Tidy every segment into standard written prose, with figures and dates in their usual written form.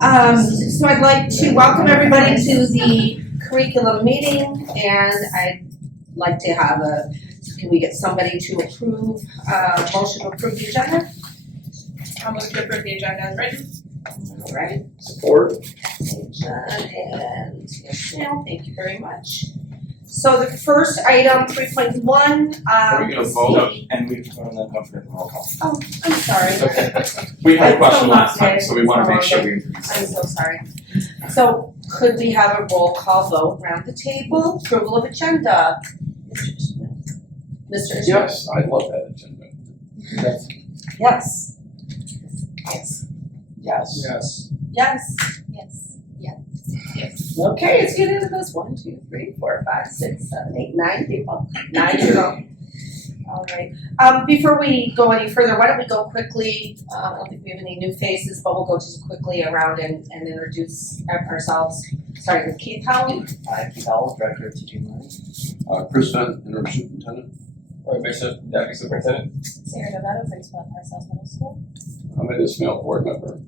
So I'd like to welcome everybody to the curriculum meeting, and I'd like to have can we get somebody to approve, motion to approve the agenda? I'll move to approve the agenda as written. All right. Support. John and Ismail, thank you very much. So the first item, 3.1, Are we gonna vote? And we've done that, don't forget the roll call. Oh, I'm sorry. Okay. We had a question last time, so we wanna make sure we. I'm so sorry. So could we have a roll call vote around the table, approval of agenda? Mr. Ismail? Yes, I love that agenda. Yes. Yes. Yes. Yes. Yes. Okay, it's unanimous. 1, 2, 3, 4, 5, 6, 7, 8, 9 people. 9-0. All right. Before we go any further, why don't we go quickly? I don't think we have any new faces, but we'll go just quickly around and introduce ourselves. Starting with Keith Howell. Keith Howell, Director of Teaching and Learning. Chris Fenton, Interim Superintendent. Roy Bishop, Deputy Superintendent. Sara Belvedere, Principal at Parcells Middle School. Ahmed Ismail, Board Member.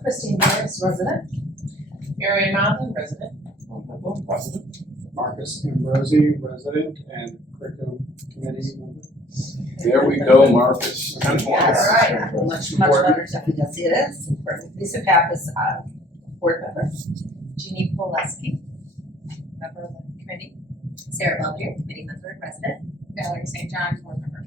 Christine Morris, resident. Marianne Modlin, resident. Glen Hipple, President. Marcus Ambrozy, resident and curriculum committee member. There we go, Marcus. 10 points. Yes. All right. Much better. Yes, it is. Lisa Pappas, board member. Jeanne Poleski, member of the committee. Sara Belvedere, committee member and president. Valarie St. John, board member.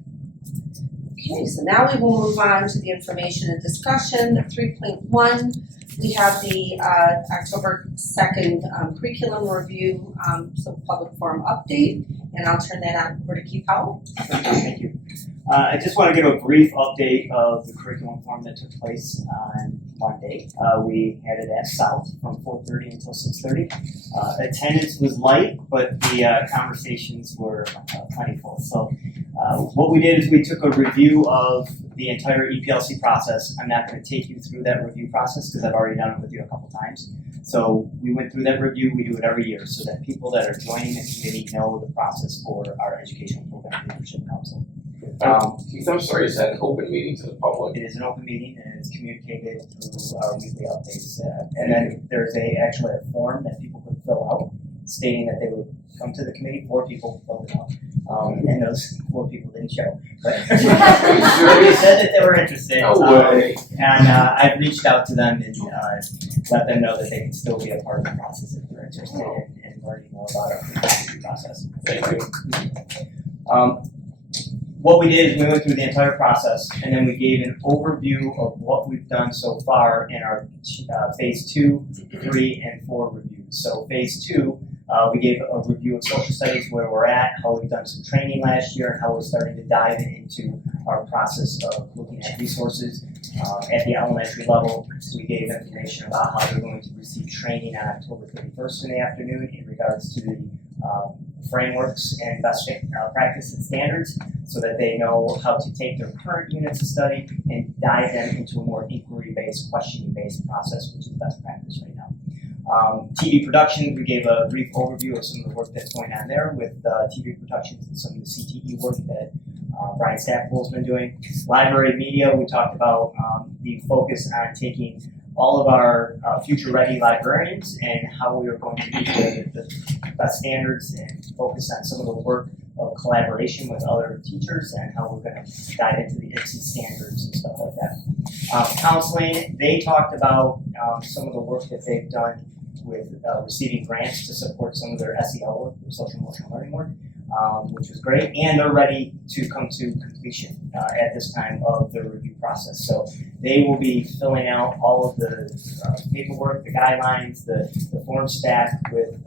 Okay, so now we will move on to the information and discussion. 3.1, we have the October 2nd curriculum review, so public forum update, and I'll turn that over to Keith Howell. Thank you. I just want to give a brief update of the curriculum forum that took place on Monday. We had it at South from 4:30 until 6:30. Attendance was light, but the conversations were plentiful. So what we did is we took a review of the entire EPLC process. I'm not going to take you through that review process because I've already done it with you a couple times. So we went through that review. We do it every year so that people that are joining the committee know the process for our Educational Program Leadership Council. Keith, I'm sorry, is that an open meeting to the public? It is an open meeting and it's communicated through our weekly updates. And then there's actually a form that people could fill out stating that they would come to the committee. 4 people filled it out. And those 4 people didn't show. But they said that they were interested. No way. And I've reached out to them and let them know that they can still be a part of the process if they're interested in learning more about our review process. Thank you. What we did is we went through the entire process and then we gave an overview of what we've done so far in our phase 2, 3, and 4 reviews. So phase 2, we gave a review of social studies, where we're at, how we've done some training last year, and how we're starting to dive into our process of looking at resources at the elementary level. We gave information about how they're going to receive training on October 31st in the afternoon in regards to the frameworks and best practice and standards, so that they know how to take their current units of study and dive them into a more inquiry-based, questioning-based process, which is best practice right now. TV production, we gave a brief overview of some of the work that's going on there with TV productions and some of the CTE work that Brian Stackpole's been doing. Library media, we talked about the focus on taking all of our future-ready librarians and how we are going to meet the best standards and focus on some of the work of collaboration with other teachers and how we're going to dive into the IPSI standards and stuff like that. Counseling, they talked about some of the work that they've done with receiving grants to support some of their SEL work, their social emotional learning work, which was great, and they're ready to come to completion at this time of the review process. So they will be filling out all of the paperwork, the guidelines, the form stack with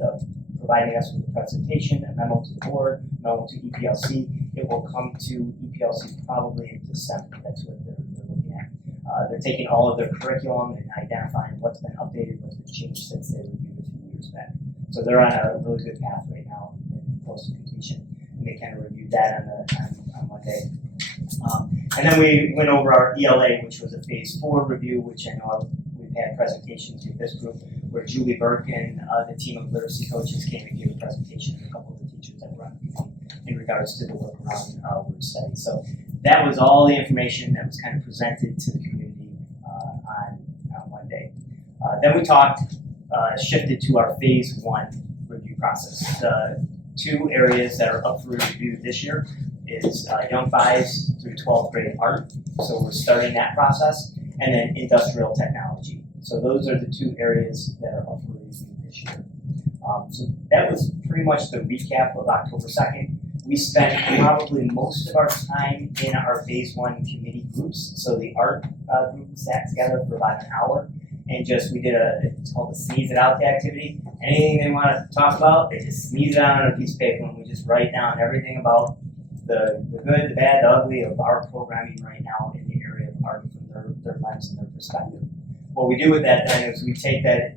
providing us with a presentation, a memo to the board, a memo to EPLC. It will come to EPLC probably in December. That's what they're looking at. They're taking all of their curriculum and identifying what's been updated, what's been changed since they reviewed it a few years back. So they're on a really good path right now and close to completion. And they kind of reviewed that on Monday. And then we went over our ELA, which was a phase 4 review, which I know we've had presentations with this group, where Julie Burke and the team of literacy coaches came and gave a presentation to a couple of the teachers that were on the committee in regards to the work around word study. So that was all the information that was kind of presented to the community on Monday. Then we shifted to our phase 1 review process. The 2 areas that are up for review this year is young 5s through 12th grade art, so we're starting that process, and then industrial technology. So those are the 2 areas that are up for review this year. So that was pretty much the recap of October 2nd. We spent probably most of our time in our phase 1 committee groups. So the art group sat together for about an hour and we did it's called the sneeze it out activity. Anything they want to talk about, they just sneeze it out on a piece of paper and we just write down everything about the good, the bad, the ugly of our programming right now in the area of art from their lens and their perspective. What we do with that then is we take that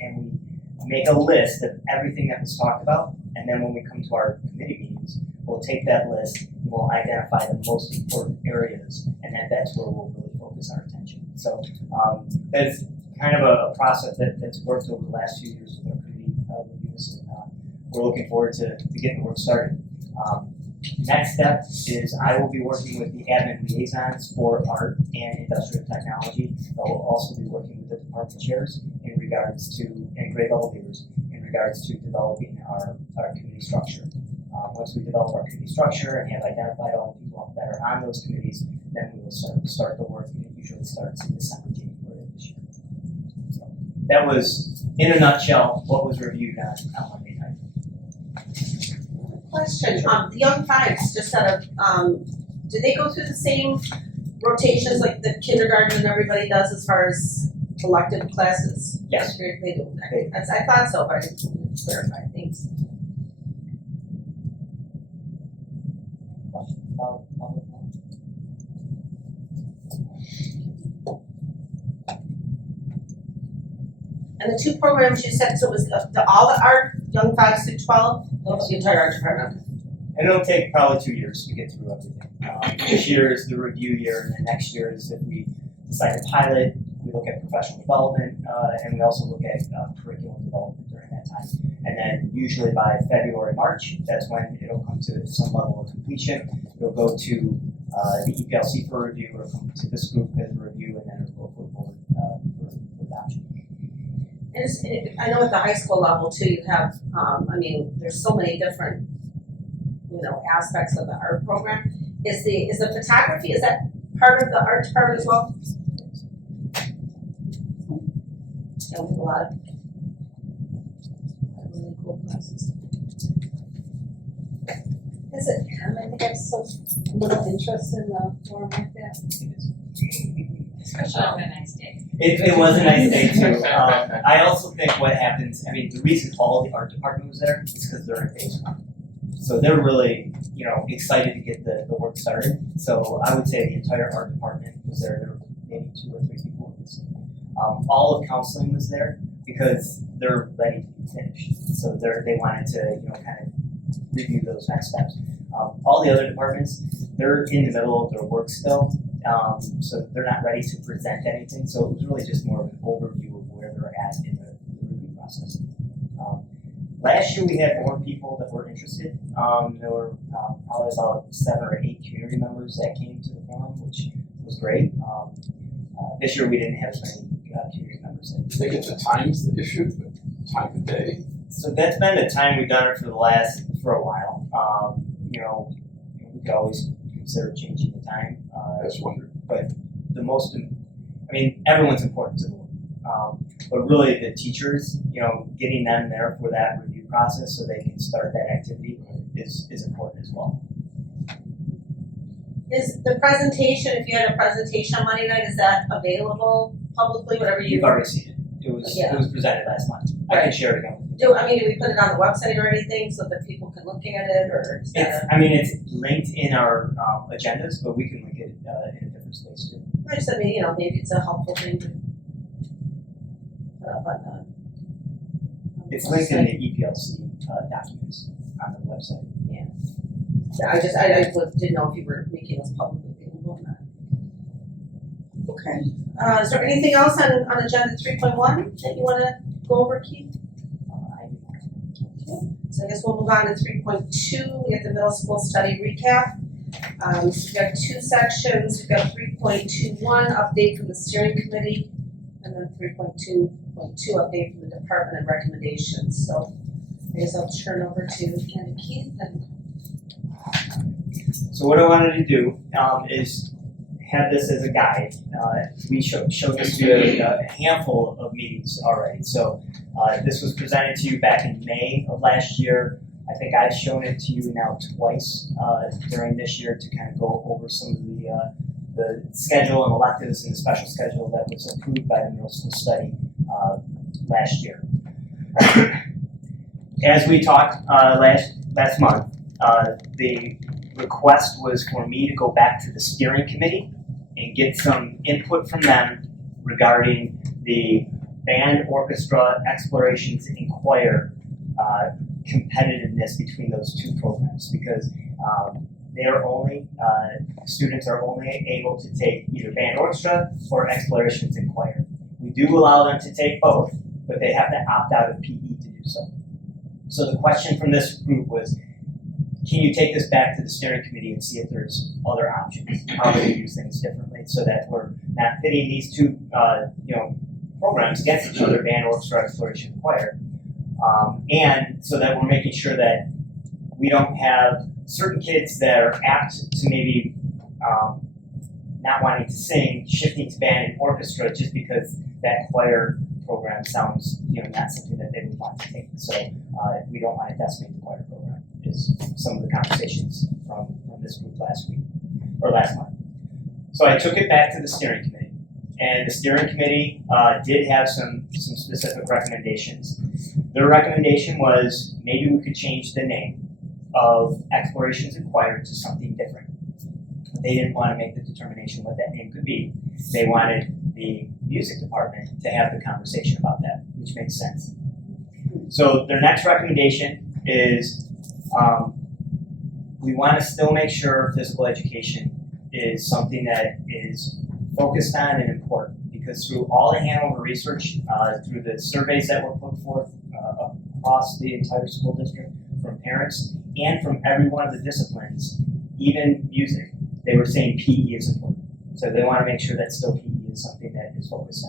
and we make a list of everything that was talked about, and then when we come to our committee meetings, we'll take that list and we'll identify the most important areas, and that's where we'll really focus our attention. So that's kind of a process that's worked over the last few years with our committee reviews, and we're looking forward to getting the work started. Next step is I will be working with the admin liaisons for art and industrial technology. I will also be working with the department chairs in regards to, and grade level leaders, in regards to developing our committee structure. Once we develop our committee structure and have identified all the people that are on those committees, then we will start the work, and it usually starts in December, January of this year. So that was, in a nutshell, what was reviewed on Monday night. Question, the young 5s, just out of, do they go through the same rotations like the kindergarten and everybody does as far as elective classes? Yes. They do, okay. I thought so, but I didn't clarify things. And the 2 programs you said, so it was all the art, young 5s through 12? The entire art department? And it'll take probably 2 years to get through everything. This year is the review year, and then next year is if we decide to pilot, we look at professional development, and we also look at curriculum development during that time. And then usually by February, March, that's when it'll come to some level of completion. It'll go to the EPLC for review, or come to this group as a review, and then it'll go for board for adoption. And I know at the high school level too, you have, there's so many different, aspects of the art program. Is the photography, is that part of the art department as well? Yeah, we have a lot of really cool classes. Is it common to get so little interest in the form like that? Especially on a nice day. It was a nice day too. I also think what happens, the reason all the art department was there is because they're in phase 1. So they're really, excited to get the work started. So I would say the entire art department was there. There were maybe 2 or 3 people in this. All of counseling was there because they're ready to be finished. So they wanted to, kind of review those next steps. All the other departments, they're in the middle of their work still. So they're not ready to present anything. So it was really just more of an overview of where they're at in the review process. Last year we had more people that were interested. There were probably about 7 or 8 community members that came to the forum, which was great. This year we didn't have as many community members. Did they get the times the issue, the time of day? So that's been the time we've done it for a while. We could always consider changing the time. I just wondered. But everyone's important to the work. But really the teachers, getting them there for that review process so they can start that activity is important as well. Is the presentation, if you had a presentation on Monday night, is that available publicly, whatever you? You've already seen it. It was presented last month. I can share it again. Do we put it on the website or anything so that people can look at it, or is that It's linked in our agendas, but we can link it in a different space too. I just maybe it's a helpful thing to put up on the. It's linked in the EPLC documents on the website. Yeah, I didn't know if you were making this publicly available or not. Okay, is there anything else on agenda 3.1 that you wanna go over, Keith? So I guess we'll move on to 3.2, we have the middle school study recap. So we've got 2 sections, we've got 3.21, update from the steering committee, and then 3.2, 2.2 update from the department and recommendations. So I guess I'll turn over to Andy Keith and So what I wanted to do is have this as a guide. We showed this to you in a handful of meetings already. So this was presented to you back in May of last year. I think I've shown it to you now twice during this year to kind of go over some of the schedule and electives and the special schedule that was approved by the middle school study last year. As we talked last month, the request was for me to go back to the steering committee and get some input from them regarding the band, orchestra, explorations, and choir competitiveness between those two programs, because students are only able to take either band, orchestra, or explorations and choir. We do allow them to take both, but they have to opt out of PE to do so. So the question from this group was, can you take this back to the steering committee and see if there's other options? How do we use things differently so that we're not pitting these two programs against each other, band, orchestra, exploration, and choir, and so that we're making sure that we don't have certain kids that are apt to maybe not wanting to sing, shifting to band and orchestra just because that choir program sounds not something that they would want to take. So we don't want to decimate the choir program, is some of the conversations from this group last month. So I took it back to the steering committee, and the steering committee did have some specific recommendations. Their recommendation was maybe we could change the name of Explorations and Choir to something different. They didn't want to make the determination what that name could be. They wanted the music department to have the conversation about that, which makes sense. So their next recommendation is we want to still make sure physical education is something that is focused on and important, because through all the Hanover research, through the surveys that were put forth across the entire school district from parents and from every one of the disciplines, even music, they were saying PE is important. So they want to make sure that still PE is something that is focused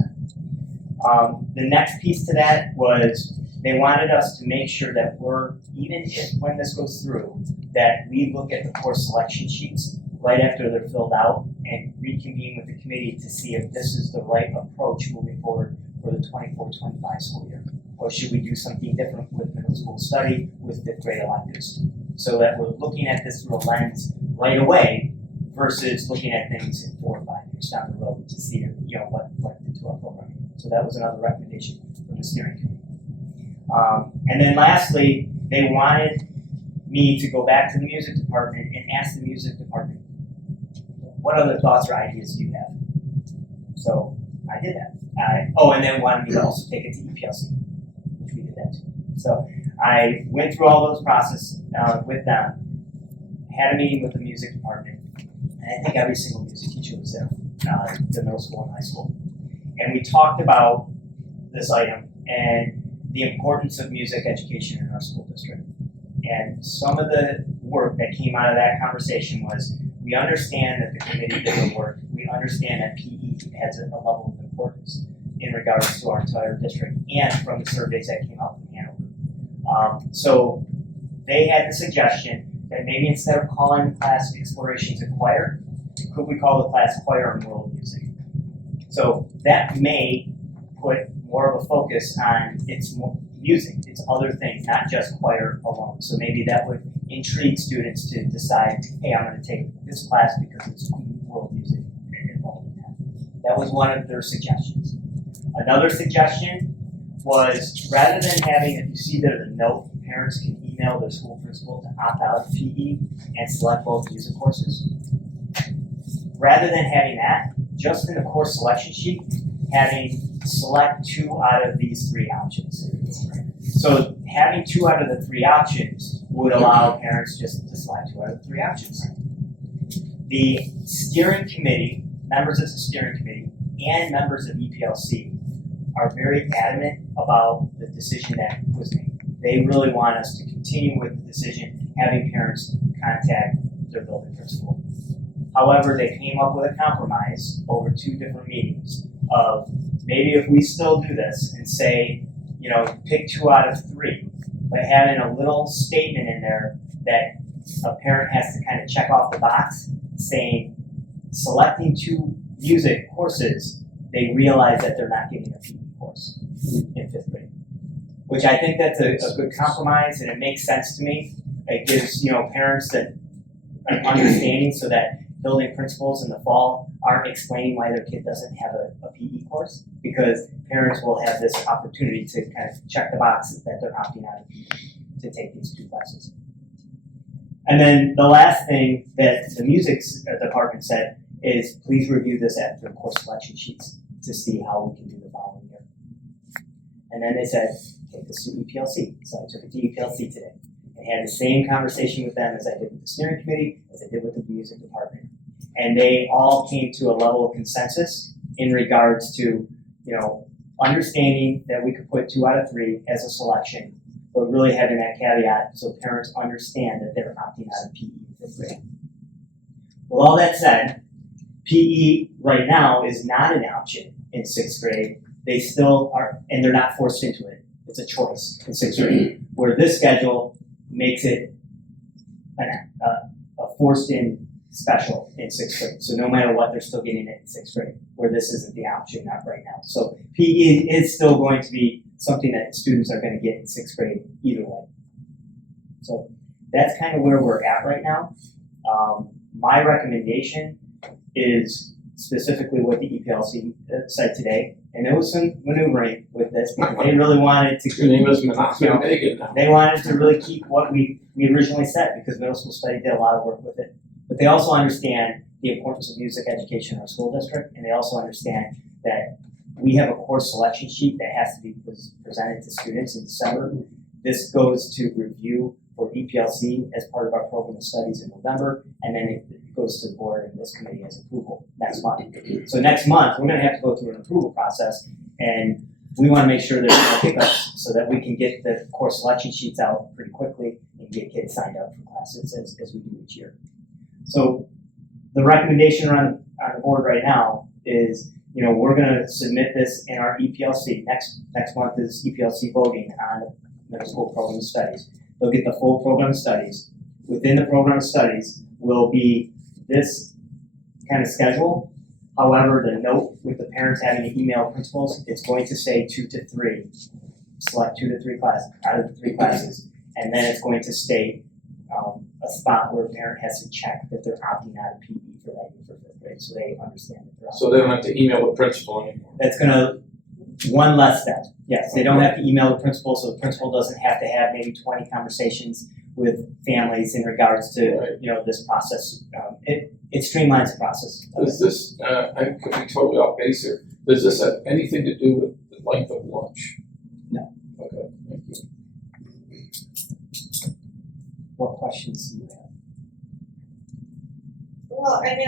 on. The next piece to that was they wanted us to make sure that even if when this goes through, that we look at the course selection sheets right after they're filled out and reconvene with the committee to see if this is the right approach moving forward for the 24-25 school year. Or should we do something different with middle school study, with fifth grade electives? So that we're looking at this through a lens right away versus looking at things in 4 or 5 years down the road to see what reflected into our programming. So that was another recommendation from the steering committee. And then lastly, they wanted me to go back to the music department and ask the music department, what other thoughts or ideas do you have? So I did that. And then wanted me to also take it to EPLC, which we did that too. So I went through all those processes with them, had a meeting with the music department, and I think every single music teacher was there, the middle school and high school. And we talked about this item and the importance of music education in our school district. And some of the work that came out of that conversation was, we understand that the committee did the work. We understand that PE has a level of importance in regards to our entire district and from the surveys that came out from Hanover. So they had the suggestion that maybe instead of calling the class Explorations and Choir, could we call the class Choir and World Music? So that may put more of a focus on its music, its other things, not just choir alone. So maybe that would intrigue students to decide, hey, I'm going to take this class because it's world music involved in that. That was one of their suggestions. Another suggestion was, rather than having, if you see there the note, parents can email their school principal to opt out of PE and select both music courses. Rather than having that, just in the course selection sheet, having select 2 out of these 3 options. So having 2 out of the 3 options would allow parents just to select 2 out of the 3 options. The steering committee, members of the steering committee, and members of EPLC are very adamant about the decision that was made. They really want us to continue with the decision, having parents contact their building principal. However, they came up with a compromise over 2 different meetings of maybe if we still do this and say, you know, pick 2 out of 3, but having a little statement in there that a parent has to kind of check off the box saying, selecting 2 music courses, they realize that they're not getting a PE course in 5th grade. Which I think that's a good compromise, and it makes sense to me. It gives, you know, parents that an understanding so that building principals in the fall aren't explaining why their kid doesn't have a PE course, because parents will have this opportunity to kind of check the boxes that they're opting out of PE to take these 2 classes. And then the last thing that the music department said is, please review this after course selection sheets to see how we can do the following year. And then they said, take this to EPLC. So I took it to EPLC today and had the same conversation with them as I did with the steering committee, as I did with the music department. And they all came to a level of consensus in regards to, you know, understanding that we could put 2 out of 3 as a selection, but really having that caveat so parents understand that they're opting out of PE in 5th grade. With all that said, PE right now is not an option in 6th grade. They still are, and they're not forced into it. It's a choice in 6th grade, where this schedule makes it a forced-in special in 6th grade. So no matter what, they're still getting it in 6th grade, where this isn't the option, not right now. So PE is still going to be something that students are going to get in 6th grade either way. So that's kind of where we're at right now. My recommendation is specifically what the EPLC said today, and there was some maneuvering with this because they really wanted to Your name is keep, Megan now. they wanted to really keep what we originally said, because middle school study did a lot of work with it. But they also understand the importance of music education in our school district, and they also understand that we have a course selection sheet that has to be presented to students in December. This goes to review for EPLC as part of our program of studies in November, and then it goes to the board and this committee as approval next month. So next month, we're going to have to go through an approval process, and we want to make sure there's no hiccups so that we can get the course selection sheets out pretty quickly and get kids signed up for classes as we do each year. So the recommendation on the board right now is, you know, we're going to submit this in our EPLC. Next month is EPLC voting on the middle school program of studies. They'll get the full program of studies. Within the program of studies will be this kind of schedule. However, the note with the parents having to email principals, it's going to say 2 to 3. Select 2 to 3 classes out of the 3 classes, and then it's going to state a spot where a parent has to check that they're opting out of PE for that year for 5th grade, so they understand that they're opting. So they don't have to email the principal anymore. That's gonna, one less step. Yes, they don't have to email the principal, so the principal doesn't have to have maybe 20 conversations with families in regards to, Right. you know, this process. It streamlines the process. Does this, I could be totally off base here, does this have anything to do with the length of lunch? No. Okay, thank you. What questions do you have? Well, I mean,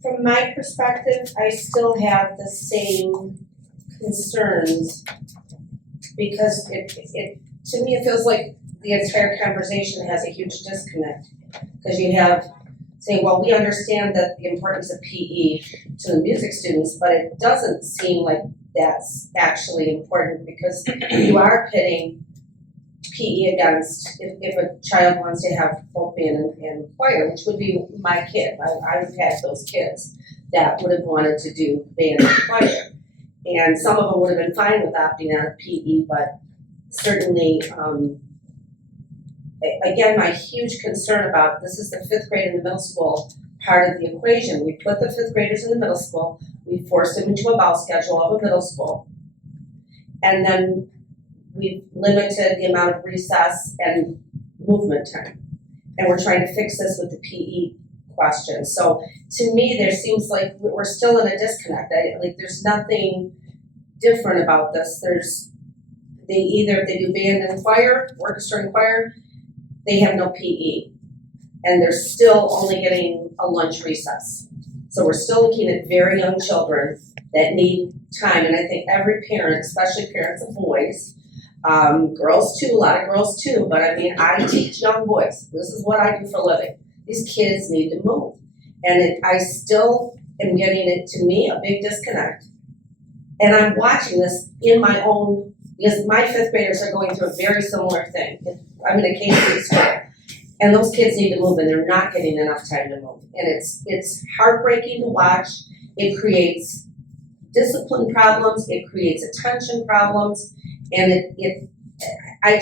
from my perspective, I still have the same concerns because it to me, it feels like the entire conversation has a huge disconnect. Because you have saying, well, we understand that the importance of PE to the music students, but it doesn't seem like that's actually important because you are pitting PE against, if a child wants to have folk band and choir, which would be my kid. I've had those kids that would have wanted to do band and choir. And some of them would have been fine with opting out of PE, but certainly, again, my huge concern about this is the 5th grade and the middle school part of the equation. We put the 5th graders in the middle school, we forced them into a bell schedule of a middle school, and then we've limited the amount of recess and movement time. And we're trying to fix this with the PE question. So to me, there seems like we're still in a disconnect. There's nothing different about this. If they do band and choir, orchestra and choir, they have no PE. And they're still only getting a lunch recess. So we're still looking at very young children that need time. And I think every parent, especially parents of boys, girls too, a lot of girls too, but I mean, I teach young boys. This is what I do for a living. These kids need to move. And I still am getting it, to me, a big disconnect And I'm watching this in my own, because my fifth graders are going through a very similar thing. I'm in a K-3 school, and those kids need to move, and they're not getting enough time to move. And it's heartbreaking to watch. It creates discipline problems, it creates attention problems, and I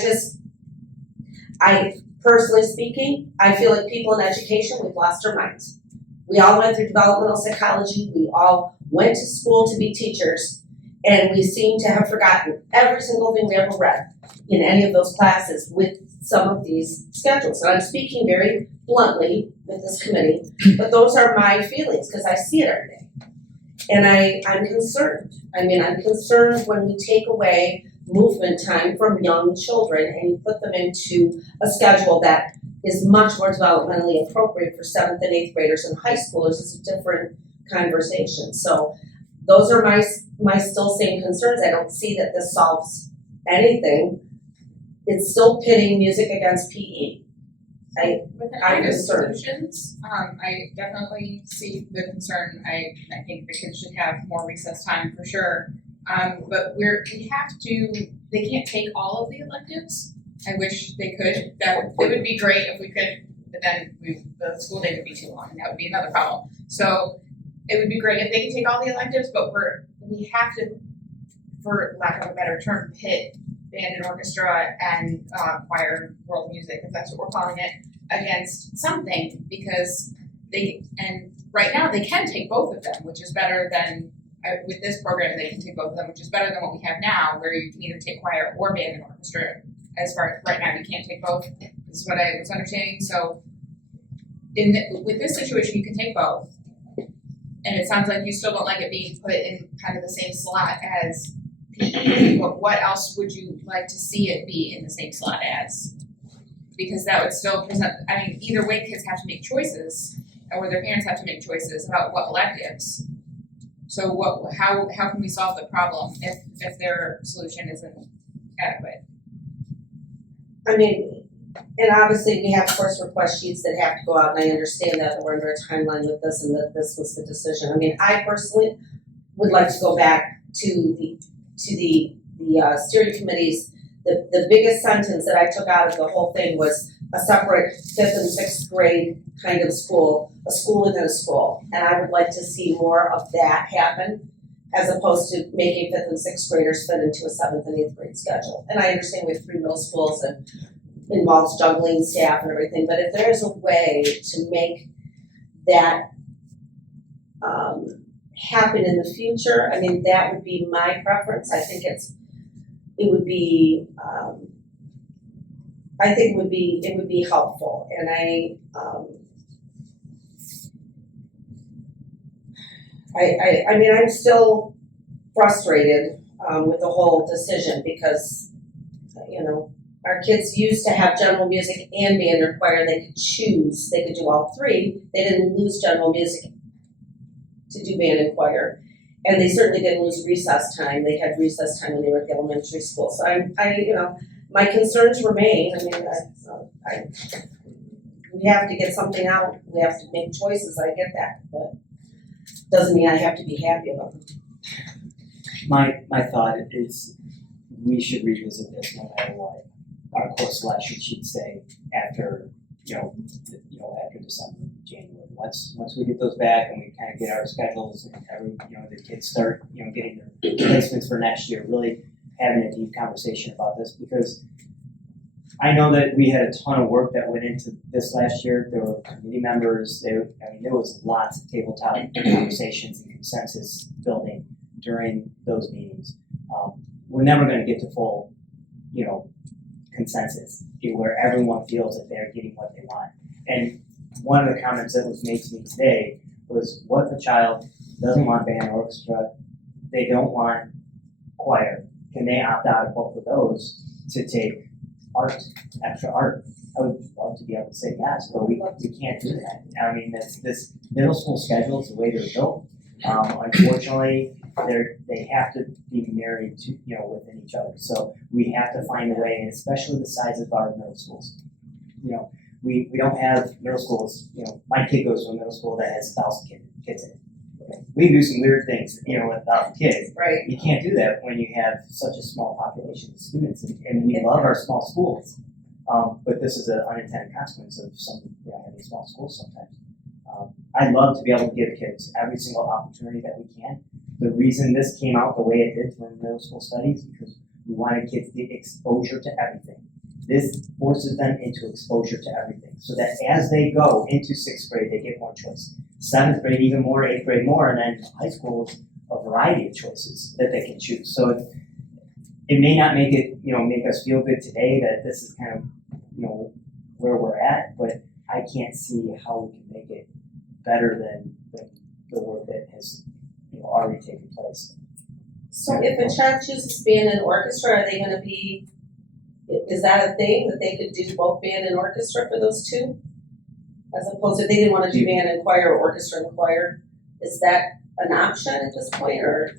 personally speaking, I feel like people in education, we've lost our minds. We all went through developmental psychology, we all went to school to be teachers, and we seem to have forgotten every single thing we ever read in any of those classes with some of these schedules. And I'm speaking very bluntly with this committee, but those are my feelings, because I see it every day. And I'm concerned. I mean, I'm concerned when we take away movement time from young children and you put them into a schedule that is much more developmentally appropriate for 7th and 8th graders and high schoolers. It's a different conversation. So those are my still same concerns. I don't see that this solves anything. It's still pitting music against PE. With the I'm kind of concerned. solutions, I definitely see the concern. I think the kids should have more recess time for sure. But they can't take all of the electives. I wish they could. It would be great if we could, but then the school day would be too long, and that would be another problem. So it would be great if they could take all the electives, but we have to, for lack of a better term, pit band and orchestra and choir and world music, if that's what we're calling it, against something, because right now they can take both of them, which is better than, with this program they can take both of them, which is better than what we have now, where you can either take choir or band and orchestra. As far as right now, you can't take both, is what I was understanding. So with this situation, you can take both. And it sounds like you still don't like it being put in kind of the same slot as PE, but what else would you like to see it be in the same slot as? Because that would still present, either way, kids have to make choices, or their parents have to make choices about what electives. So how can we solve the problem if their solution isn't adequate? I mean, and obviously we have course request sheets that have to go out, and I understand that we're under a timeline with this and that this was the decision. I mean, I personally would like to go back to the steering committees. The biggest sentence that I took out of the whole thing was a separate 5th and 6th grade kind of school, a school within a school. And I would like to see more of that happen, as opposed to making 5th and 6th graders fit into a 7th and 8th grade schedule. And I understand we have 3 middle schools and involves juggling staff and everything, but if there's a way to make that happen in the future, I mean, that would be my preference. I think it would be helpful, and I mean, I'm still frustrated with the whole decision, because our kids used to have general music and band or choir. They could choose, they could do all 3. They didn't lose general music to do band and choir, and they certainly didn't lose recess time. They had recess time when they were at the elementary school. So my concerns remain. I mean, we have to get something out. We have to make choices. I get that, but doesn't mean I have to be happy about it. My thought is we should revisit this no matter what our course selection should say after after December, January. Once we get those back and we kind of get our schedules and the kids start getting their placements for next year, really having a deep conversation about this, because I know that we had a ton of work that went into this last year. There were committee members. There was lots of tabletop conversations and consensus building during those meetings. We're never going to get to full, consensus where everyone feels that they're getting what they want. And one of the comments that was made to me today was, what if a child doesn't want band or orchestra, they don't want choir? Can they opt out of both of those to take art, extra art? I would love to be able to say yes, but we can't do that. I mean, this middle school schedule is the way they're built. Unfortunately, they have to be married to within each other. So we have to find a way, and especially the size of our middle schools. We don't have middle schools. My kid goes to a middle school that has 1,000 kids in it. We can do some weird things, without kids. Right. You can't do that when you have such a small population of students, and we love our small schools. But this is an unintended consequence of having small schools sometimes. I'd love to be able to give kids every single opportunity that we can. The reason this came out the way it did for middle school studies is because we wanted kids to get exposure to everything. This forces them into exposure to everything, so that as they go into 6th grade, they get more choice. 7th grade, even more, 8th grade, more, and then high school, a variety of choices that they can choose. So it may not make it, make us feel good today that this is kind of, where we're at, but I can't see how we can make it better than the work that has, already taken place. So if a child chooses band and orchestra, are they gonna be, is that a thing, that they could do both band and orchestra for those two? As opposed to, they didn't wanna do band and choir or orchestra and choir, is that an option at this point, or?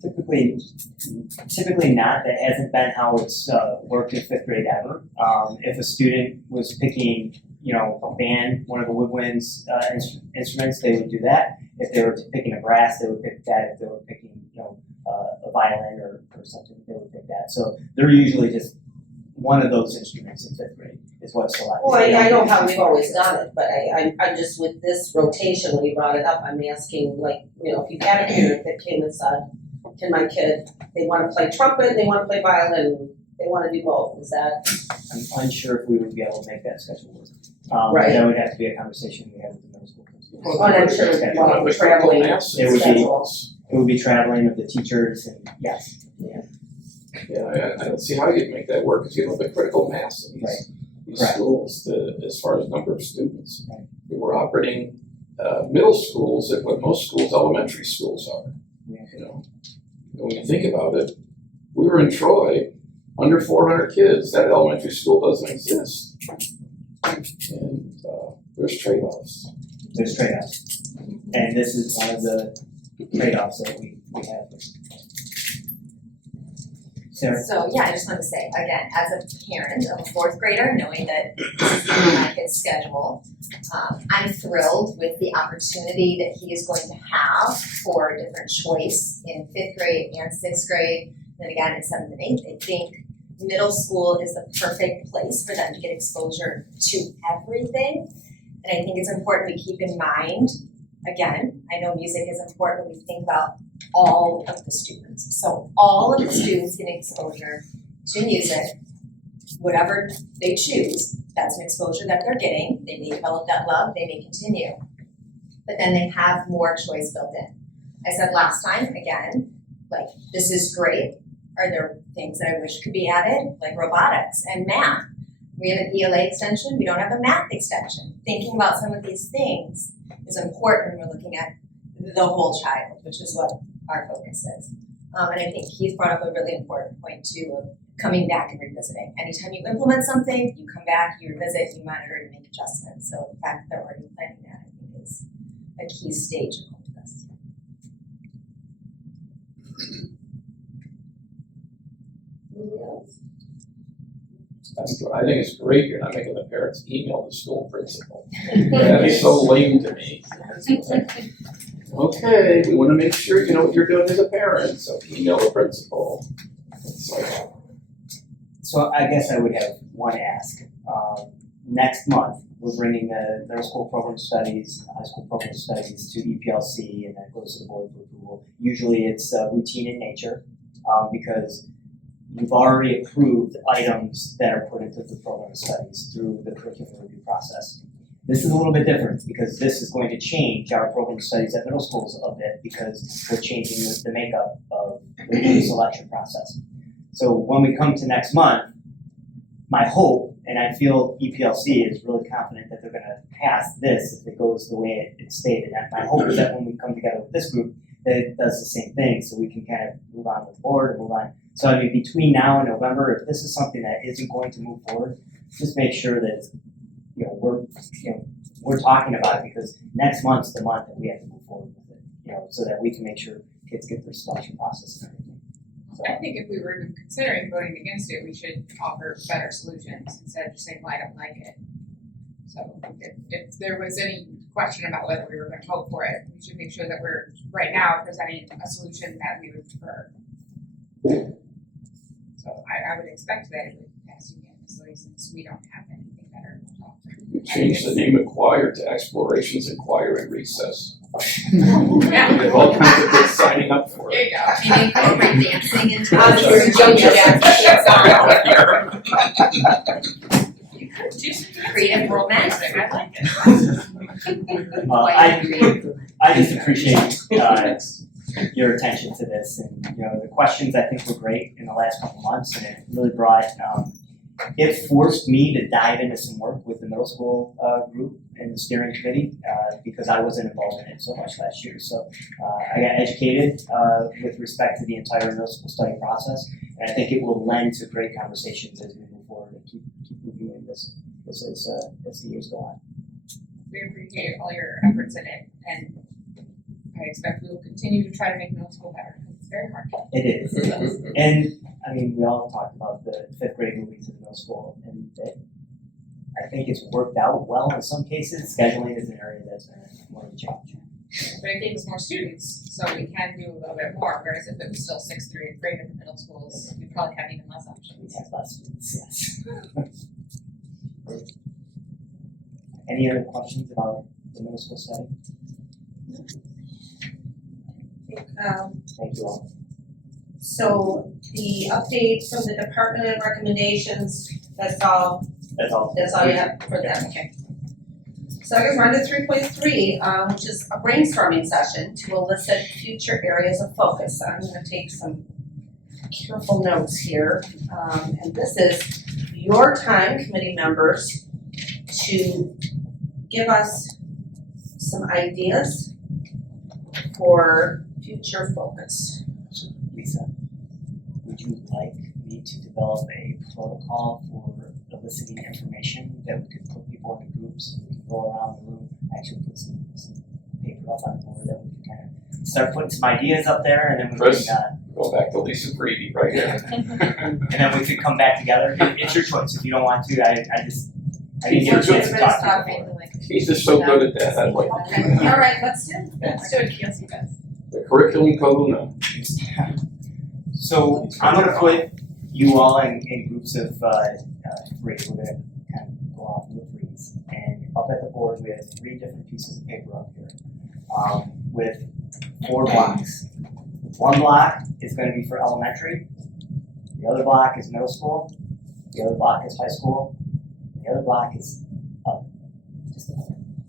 Typically not. That hasn't been how it's worked in 5th grade ever. If a student was picking, a band, one of the woodwinds instruments, they would do that. If they were picking a brass, they would pick that. If they were picking, a violin or something, they would pick that. So they're usually just one of those instruments in 5th grade is what's selected. Well, I know how we've always done it, but I'm just, with this rotation, when you brought it up, I'm asking, if you had a parent that came and said, can my kid, they wanna play trumpet, they wanna play violin, they wanna do both, is that? I'm unsure if we would be able to make that schedule work. Right. That would have to be a conversation we have with the middle school principals. Well, and I'm sure Schedule. one of the traveling It would be- schedules. It would be traveling of the teachers and yes. Yeah, I don't see how you'd make that work, because you don't have the critical mass of these Right. schools, as far as number of students. Right. We were operating, middle schools at what most schools, elementary schools are, Yeah. And when you think about it, we were in Troy, under 400 kids, that elementary school doesn't exist. And, there's trade-offs. There's trade-offs. And this is one of the trade-offs that we have. Sarah? So yeah, I just wanted to say, again, as a parent of a 4th grader, knowing that this is my kid's schedule, I'm thrilled with the opportunity that he is going to have for a different choice in 5th grade and 6th grade, and again in 7th and 8th. I think middle school is the perfect place for them to get exposure to everything. And I think it's important we keep in mind, again, I know music is important when we think about all of the students. So all of the students getting exposure to music, whatever they choose, that's an exposure that they're getting. They may develop that love, they may continue. But then they have more choice built in. I said last time, again, this is great. Are there things that I wish could be added, like robotics and math? We have an ELA extension, we don't have a math extension. Thinking about some of these things is important when we're looking at the whole child, which is what our focus is. And I think Keith brought up a really important point too of coming back and revisiting. Anytime you implement something, you come back, you revisit, you monitor, you make adjustments. So the fact that we're already planning that, I think, is a key stage of all of this. Anything else? I think it's great you're not making the parents email the school principal. That is so lame to me. Okay, we wanna make sure you know what you're doing as a parent, so email the principal. It's like, So I guess I would have one ask. Next month, we're bringing the middle school program studies, high school program studies to EPLC, and that goes to the board for approval. Usually it's routine in nature, because you've already approved items that are put into the program studies through the curriculum review process. This is a little bit different because this is going to change our program studies at middle schools a bit because we're changing the makeup of the selection process. So when we come to next month, my hope, and I feel EPLC is really confident that they're gonna pass this if it goes the way it's stated. And my hope is that when we come together with this group, that it does the same thing so we can kind of move on with the board and move on. So I mean, between now and November, if this is something that isn't going to move forward, just make sure that we're talking about it because next month's the month that we have to move forward with it, so that we can make sure kids get their selection process and everything. So, I think if we were even considering voting against it, we should offer better solutions instead of just saying, well, I don't like it. So if there was any question about whether we were gonna vote for it. We should make sure that we're, right now, presenting a solution that we would prefer. So I would expect that it would pass unanimously since we don't have anything better to offer. We changed the name Acquire to Explorations Inquire and Recess. Yeah. We have all kinds of kids signing up for There it. you go. Maybe incorporate dancing into Your creative romance. I like it. I just appreciate your attention to this, and the questions I think were great in the last couple months, and it really brought it forced me to dive into some work with the middle school group and the steering committee because I wasn't involved in it so much last year. So I got educated with respect to the entire middle school study process, and I think it will lend to great conversations as we move forward and keep reviewing this as the years go on. We appreciate all your efforts in it, and I expect we will continue to try to make middle school better, because it's very hard. It is. And I mean, we all talked about the fifth grade moving to the middle school, and I think it's worked out well in some cases. Scheduling is an area that's more of a challenge. But it gave us more students, so we can do a little bit more, whereas if it was still sixth through eighth grade in the middle schools, we probably have even less We options. have less students, yes. Any other questions about the middle school study? Thank you all. So the update from the department and recommendations, that's all That's all. you have for them, okay. So I guess we're on to 3.3, which is a brainstorming session to elicit future areas of focus. I'm gonna take some careful notes here. And this is your time, committee members, to give us some ideas for future focus. Lisa, would you like me to develop a protocol for eliciting information that we could put people into groups and we could go around the room, actually put some paper up on the board that we can kind of start putting some ideas up there, and then we Chris? can Go back to Lisa Breedy right here. and then we could come back together. It's your choice. If you don't want to, I didn't get a chance to talk to you before. He's just so good at that, I'd like to Okay, do that. all right, let's do it. Let's do it, Kelsey does. The curriculum kahuna. So I'm gonna put you all in groups of three. We're gonna kind of go off into threes. And up at the board, we have 3 different pieces of paper up here with 4 blocks. One block is gonna be for elementary. The other block is middle school. The other block is high school. The other block is just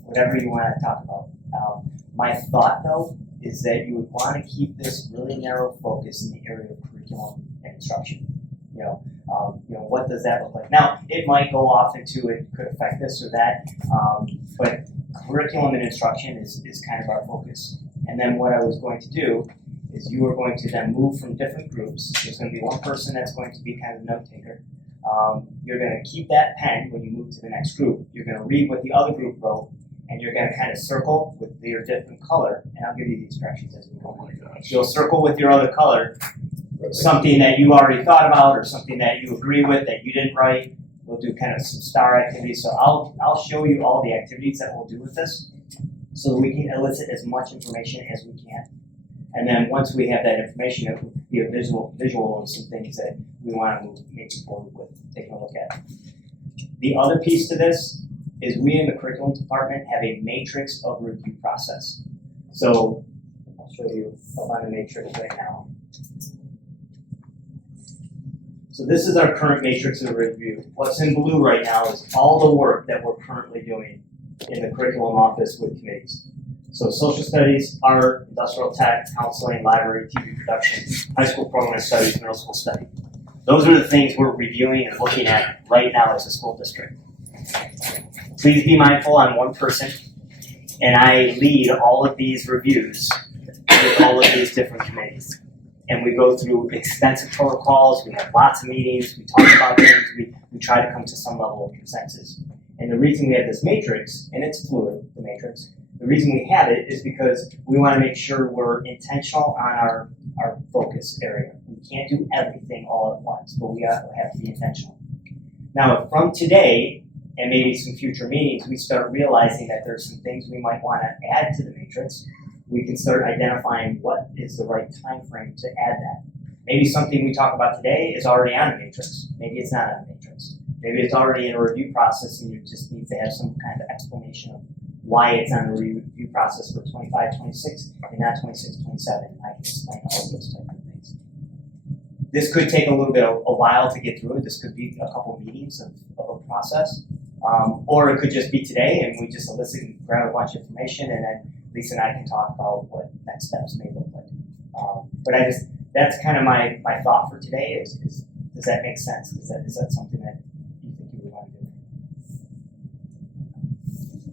whatever you want to talk about. My thought, though, is that you would want to keep this really narrow focus in the area of curriculum and instruction. What does that look like? Now, it might go off into it could affect this or that, but curriculum and instruction is kind of our focus. And then what I was going to do is you are going to then move from different groups. There's going to be one person that's going to be kind of note taker. You're going to keep that pen when you move to the next group. You're going to read what the other group wrote, and you're going to kind of circle with your different color, and I'll give you these directions as we go on. You'll circle with your other color something that you already thought about or something that you agree with that you didn't write. We'll do kind of some star activities. So I'll show you all the activities that we'll do with this so that we can elicit as much information as we can. And then once we have that information, it will be a visual of some things that we want to move maybe forward with, taking a look at. The other piece to this is we in the curriculum department have a matrix of review process. So I'll show you up on the matrix right now. So this is our current matrix of review. What's in blue right now is all the work that we're currently doing in the curriculum office with committees. So social studies, art, industrial tech, counseling, library, TV production, high school program studies, middle school study. Those are the things we're reviewing and looking at right now as a school district. Please be mindful, I'm one person, and I lead all of these reviews with all of these different committees. And we go through extensive protocols, we have lots of meetings, we talk about things, we try to come to some level of consensus. And the reason we have this matrix, and it's fluid, the matrix, the reason we have it is because we want to make sure we're intentional on our focus area. We can't do everything all at once, but we have to be intentional. Now, from today and maybe some future meetings, we start realizing that there's some things we might want to add to the matrix, we can start identifying what is the right time frame to add that. Maybe something we talk about today is already on a matrix. Maybe it's not on a matrix. Maybe it's already in a review process and you just need to have some kind of explanation of why it's on the review process for 25, 26 and not 26, 27. And I can explain all of those type of things. This could take a little bit of a while to get through it. This could be a couple meetings of a process. Or it could just be today and we just elicit and grab a bunch of information and then Lisa and I can talk about what next steps may look like. But that's kind of my thought for today is does that make sense? Is that something that you think you would want to do?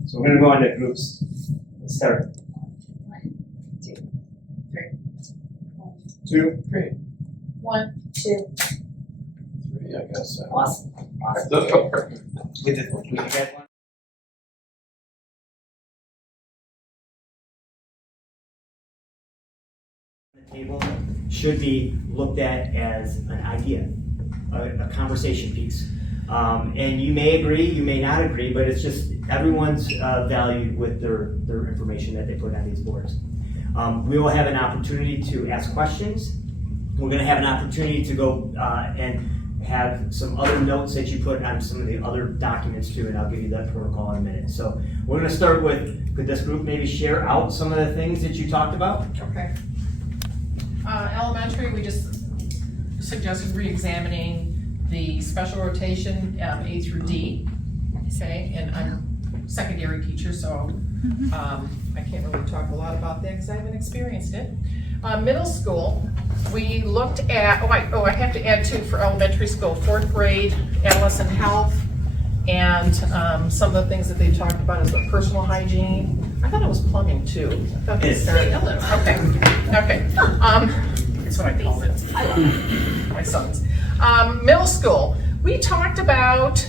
So we're going to go into groups. Let's start. 2, 3. 1, 2. 3, I guess. Awesome. With you guys want? The table should be looked at as an idea, a conversation piece. And you may agree, you may not agree, but it's just everyone's valued with their information that they put on these boards. We will have an opportunity to ask questions. We're going to have an opportunity to go and have some other notes that you put on some of the other documents too, and I'll give you that protocol in a minute. So we're going to start with, could this group maybe share out some of the things that you talked about? Okay. Elementary, we just suggested re-examining the special rotation, A through D, okay, and I'm a secondary teacher, so I can't really talk a lot about that because I haven't experienced it. Middle school, we looked at, I have to add too for elementary school, 4th grade, adolescent health, and some of the things that they talked about is the personal hygiene. I thought it was plumbing too. I thought they started, okay. That's what I called it. My sons. Middle school, we talked about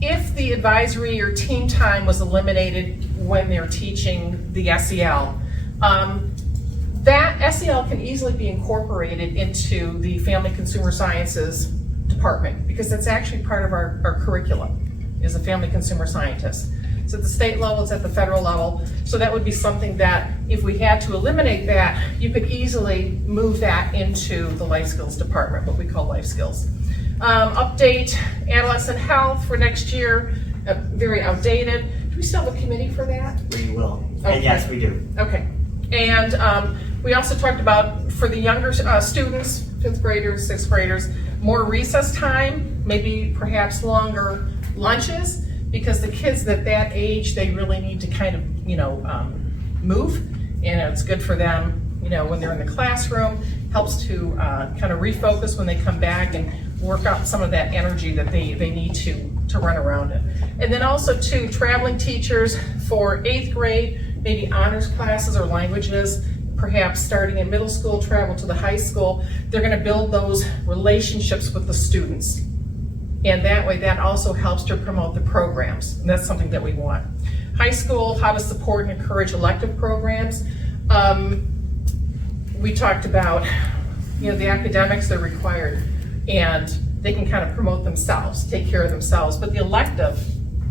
if the advisory or team time was eliminated when they're teaching the SEL. That SEL can easily be incorporated into the Family Consumer Sciences department because that's actually part of our curriculum, is a family consumer scientist. It's at the state level, it's at the federal level, so that would be something that if we had to eliminate that, you could easily move that into the life skills department, what we call life skills. Update adolescent health for next year, very outdated. Do we still have a committee for that? We will, Okay. and yes, we do. Okay, and we also talked about for the younger students, 5th graders, 6th graders, more recess time, maybe perhaps longer lunches, because the kids at that age, they really need to kind of, move, and it's good for them, when they're in the classroom, helps to kind of refocus when they come back and work out some of that energy that they need to run around it. And then also too, traveling teachers for 8th grade, maybe honors classes or languages, perhaps starting in middle school, travel to the high school, they're gonna build those relationships with the students. And that way, that also helps to promote the programs, and that's something that we want. High school, how to support and encourage elective programs. We talked about, the academics, they're required, and they can kind of promote themselves, take care of themselves, but the elective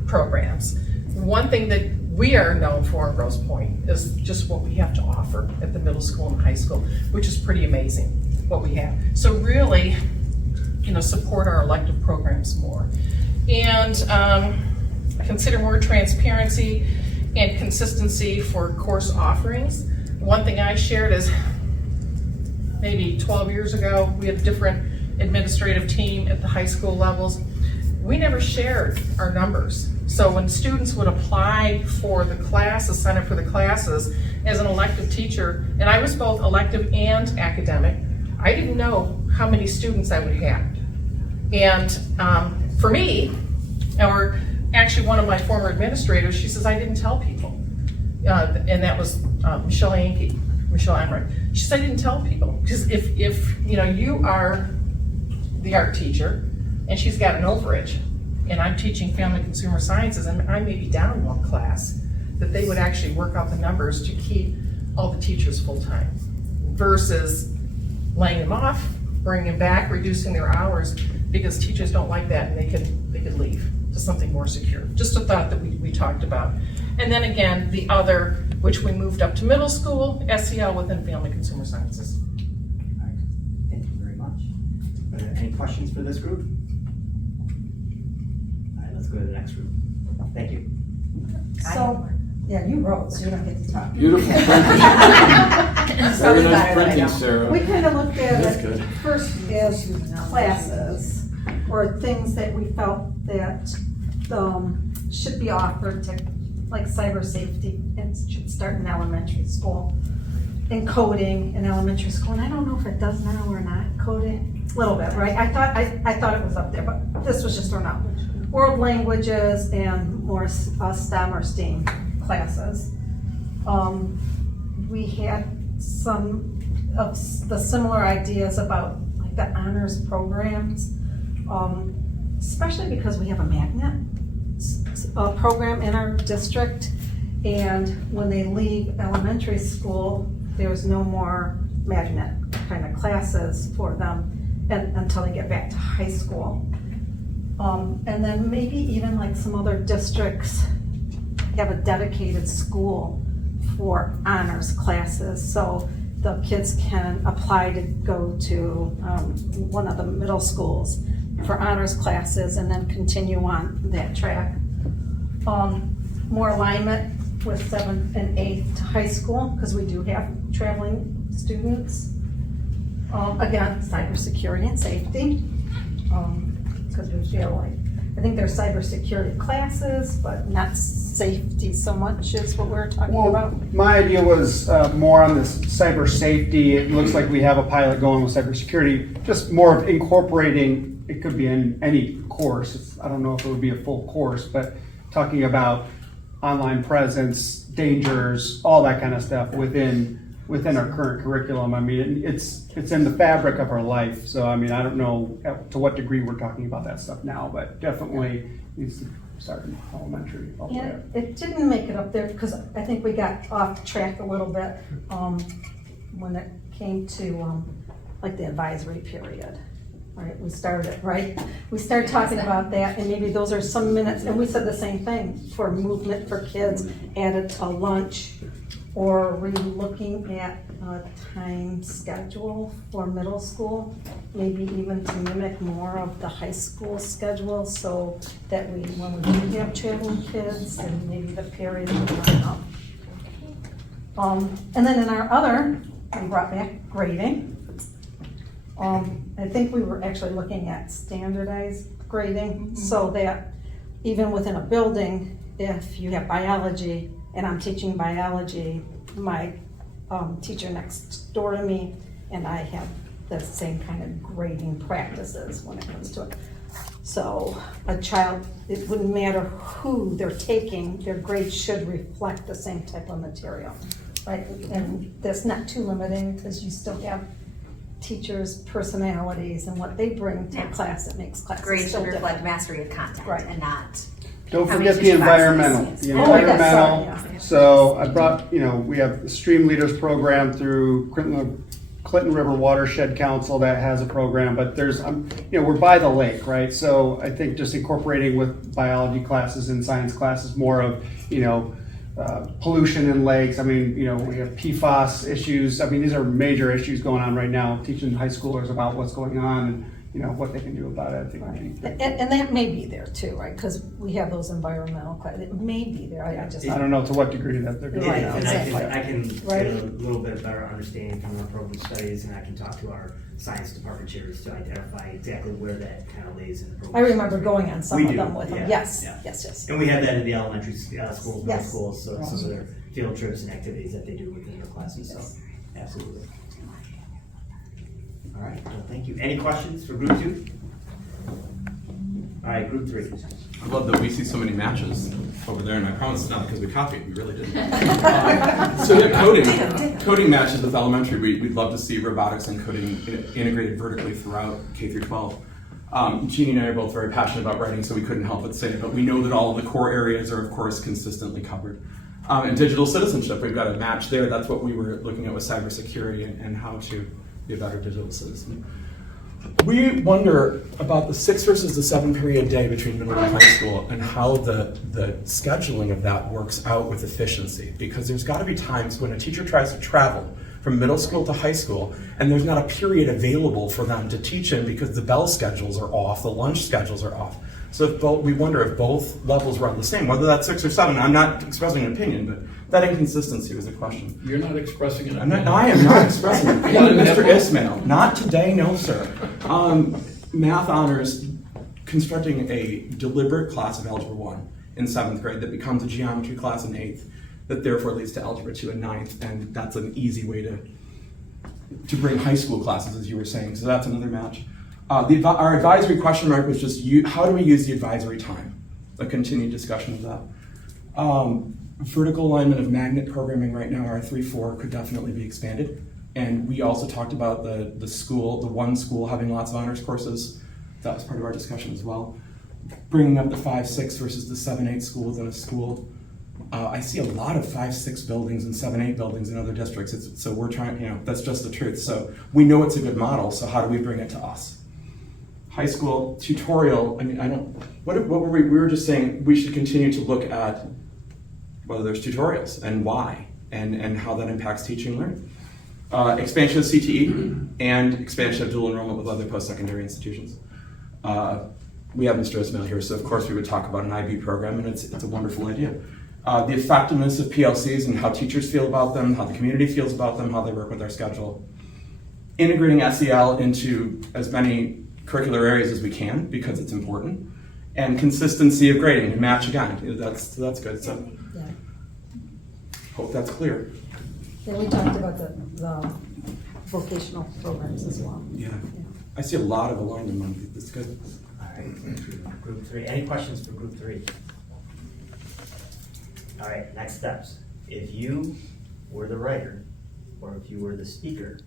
programs, one thing that we are known for in Grosse Pointe is just what we have to offer at the middle school and high school, which is pretty amazing, what we have. So really, support our elective programs more. And consider more transparency and consistency for course offerings. One thing I shared is maybe 12 years ago, we had a different administrative team at the high school levels. We never shared our numbers. So when students would apply for the classes, sign up for the classes as an elective teacher, and I was both elective and academic, I didn't know how many students I would have. And for me, or actually one of my former administrators, she says, I didn't tell people. And that was Michelle Amrick. She said, I didn't tell people. Because if you are the art teacher, and she's got an overage, and I'm teaching family consumer sciences, and I may be down one class, that they would actually work out the numbers to keep all the teachers full-time versus laying them off, bringing them back, reducing their hours, because teachers don't like that and they could leave. to something more secure. Just a thought that we talked about. And then again, the other, which we moved up to middle school, SEL within Family Consumer Sciences. Thank you very much. Are there any questions for this group? All right, let's go to the next group. Thank you. So, yeah, you wrote, so you don't get to talk. Beautiful printing. Very nice printing, Sarah. We kind of looked at That's it good. first as classes or things that we felt that should be offered to, like cyber safety, it should start in elementary school. And coding in elementary school, and I don't know if it does now or not, coding, a little bit, right? I thought it was up there, but this was just thrown out. World languages and more STEM or STEAM classes. We had some of the similar ideas about like the honors programs, especially because we have a magnet program in our district, and when they leave elementary school, there's no more magnet kind of classes for them until they get back to high school. And then maybe even like some other districts have a dedicated school for honors classes, so the kids can apply to go to one of the middle schools for honors classes and then continue on that track. More alignment with 7th and 8th to high school, because we do have traveling students. Again, cybersecurity and safety, because we feel like, I think there's cybersecurity classes, but not safety so much is what we're talking about. My idea was more on this cyber safety. It looks like we have a pilot going with cybersecurity, just more of incorporating, it could be in any course. I don't know if it would be a full course, but talking about online presence, dangers, all that kind of stuff within our current curriculum. I mean, it's in the fabric of our life. So, I mean, I don't know to what degree we're talking about that stuff now, but definitely needs to start in elementary. Yeah, it didn't make it up there because I think we got off track a little bit when it came to like the advisory period. Right, we started talking about that, and maybe those are some minutes, and we said the same thing for movement for kids added to lunch, or were you looking at a time schedule for middle school, maybe even to mimic more of the high school schedule, so that when we do have traveling kids, and maybe the period would line up. And then in our other, we brought back grading. I think we were actually looking at standardized grading, so that even within a building, if you have biology and I'm teaching biology, my teacher next door to me and I have the same kind of grading practices when it comes to it. So a child, it wouldn't matter who they're taking, their grade should reflect the same type of material, right? And that's not too limiting because you still have teachers' personalities and what they bring to class that makes classes Grades so should reflect different. mastery of content Right. and not. Don't How we forget the teach classes. environmental. The Oh, yes, environmental. sorry, yeah. So I brought, we have the Stream Leaders program through Clinton River Watershed Council that has a program, but there's, we're by the lake, right? So I think just incorporating with biology classes and science classes more of, pollution in lakes. I mean, we have PFAS issues. I mean, these are major issues going on right now, teaching high schoolers about what's going on and, what they can do about it. I think would be good. And that may be there too, right? Because we have those environmental classes. It may be there. I don't know to what degree that they're doing. Right, now. And exactly. I can Right. get a little bit better understanding from our program studies, and I can talk to our science department chairs to identify exactly where that kind of lays in the program. I remember going on some We of do, them with them. yeah, Yes, yeah. yes. And we have that in the elementary schools, middle Yes. schools, so some of their field trips and activities that they do within their classes, so absolutely. All right, well, thank you. Any questions for group 2? All right, group 3. I love that we see so many matches over there, and I promise it's not because we copied, we really didn't. So yeah, coding matches with elementary. We'd love to see robotics and coding integrated vertically throughout K through 12. Jeanne and I are both very passionate about writing, so we couldn't help but say it, but we know that all of the core areas are, of course, consistently covered. And digital citizenship, we've got a match there. That's what we were looking at with cybersecurity and how to be a better digital citizen. We wonder about the 6 versus the 7 period day between middle and high school and how the scheduling of that works out with efficiency. Because there's got to be times when a teacher tries to travel from middle school to high school and there's not a period available for them to teach in because the bell schedules are off, the lunch schedules are off. So we wonder if both levels run the same, whether that's 6 or 7. I'm not expressing an opinion, but that inconsistency was a question. You're not expressing an I am opinion. not expressing an opinion, Mr. Ismail. Not today, no, sir. Math honors, constructing a deliberate class of Algebra 1 in 7th grade that becomes a geometry class in 8th, that therefore leads to Algebra 2 in 9th, and that's an easy way to bring high school classes, as you were saying, so that's another match. Our advisory question mark was just, how do we use the advisory time? A continued discussion of that. Vertical alignment of magnet programming right now, our 3-4 could definitely be expanded. And we also talked about the one school having lots of honors courses. That was part of our discussion as well. Bringing up the 5-6 versus the 7-8 school within a school. I see a lot of 5-6 buildings and 7-8 buildings in other districts. So we're trying, that's just the truth. So we know it's a good model, so how do we bring it to us? High school tutorial, what were we were just saying we should continue to look at whether there's tutorials and why and how that impacts teaching and learning. Expansion of CTE and expansion of dual enrollment with other post-secondary institutions. We have Mr. Ismail here, so of course we would talk about an IB program, and it's a wonderful idea. The effectiveness of PLCs and how teachers feel about them, how the community feels about them, how they work with our schedule. Integrating SEL into as many curricular areas as we can, because it's important. And consistency of grading and match again. That's good. So Yeah. hope that's clear. Then we talked about the vocational programs as well. Yeah. I see a lot of alignment on this. Good. All right, group 3. Any questions for group 3? All right, next steps. If you were the writer, or if you were the speaker,